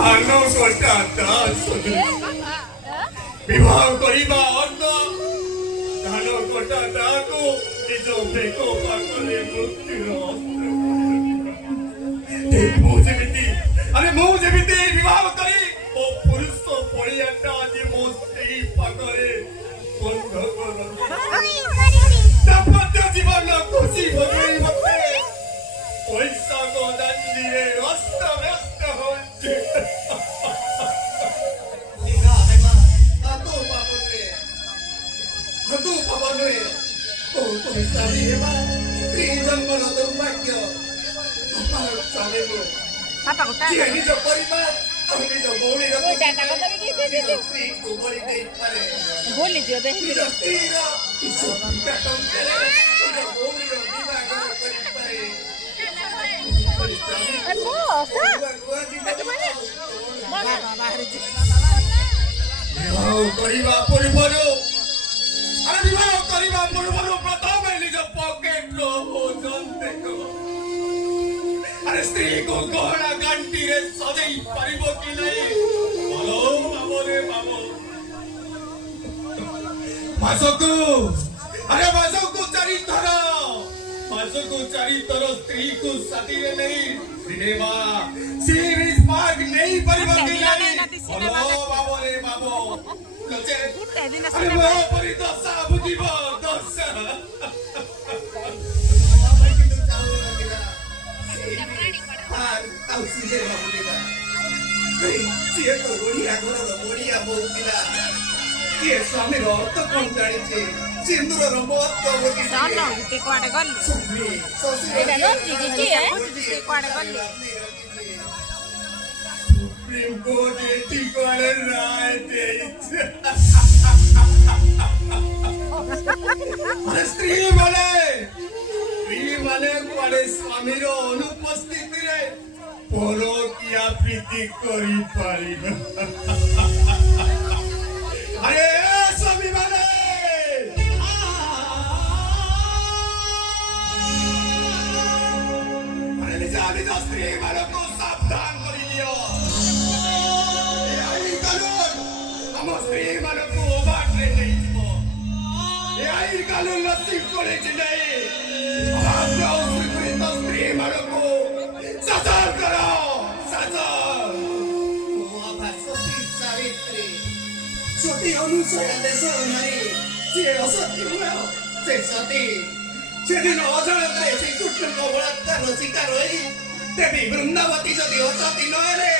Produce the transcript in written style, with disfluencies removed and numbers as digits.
ଧାନ କଟା ଦାସ ବିବାହ କରିବା ଅର୍ଥ ଧାନ କଟା ଦାକୁ ନିଜ ବେକ ପାଖରେ ମୃତ୍ୟୁର ମୁଁ ଯେମିତି ବିବାହ କରି ମୋ ପୁରୁଷ ପଡ଼ିଆଟା ଆଜି ମୋ ସ୍ତ୍ରୀ ପାଖରେ ବନ୍ଧ ଦାମ୍ପତ୍ୟ ଜୀବନ ଖୁସି ଭୋଗେଇ ମତେ ବୈଶାଖ ଦାଣ୍ଡିରେ ଅସ୍ତବ୍ୟସ୍ତ ହଉଛି ନିଜ ପରିବାର ନିଜ ଭଉଣୀର बोली दियो दे ନିଜ ସ୍ତ୍ରୀର ଟଙ୍କାରେ ନିଜ ଭଉଣୀର ବିବାହ କରିପାରେ କରିବା ପୂର୍ବରୁ ପ୍ରଥମେ ନିଜ ପକେଟର ଓଜନ ଦେଖ ସ୍ତ୍ରୀ को गहना गांटीरे सजाई पारिबो कि नहीं बोलो बाबरे बाबो मासको चारी थर स्त्री को साथी रे नहीं सिनेमा सीरीज पार्क नहीं पारिबो कि नहीं बोलो बाबरे बाबो लचे अरे वो परि दशा बुझिबो दशा ସ୍ୱାମୀର ଅର୍ଥ କଣ ଜାଣିଛି ସିନ୍ଦୁରର ମହତ୍ଵ ସୁପ୍ରିମ କୋର୍ଟ ଏଠି କୁଆଡେ ରାୟ ଦେଇଛି ସ୍ତ୍ରୀ ମାନେ କୁଆଡେ ସ୍ୱାମୀର ଅନୁପସ୍ଥିତିରେ ପରକିଆ ପ୍ରୀତି କରିପାରିବେ ଆରେ ସ୍ୱାମୀ ମାନେ ନିଜ ସ୍ତ୍ରୀ ମାନଙ୍କୁ ସାବଧାନ କରିଦିଅ ଆମ ସ୍ତ୍ରୀ ମାନଙ୍କୁ ଓଭାରରେ ନେଇଯିବ ଏ ଆଇନ କାନୁନ ନସିବ କରିଛି ନାହିଁ ସ୍ତ୍ରୀ ମାନଙ୍କୁ ଶାସନ କର ସତୀ ଅନୁସୟା ଦେଶର ନାରୀ ଯିଏ ଅସତୀ ହୁଏ ସେ ସତୀ ସେଦିନ ଅଜାଣତରେ ଶ୍ରୀକୃଷ୍ଣଙ୍କ ବଳାତ୍କାର ଶିକାର ହୋଇ ଦେବୀ ବୃନ୍ଦାବତୀ ଯଦି ଅସତୀ ନ ହେଲେ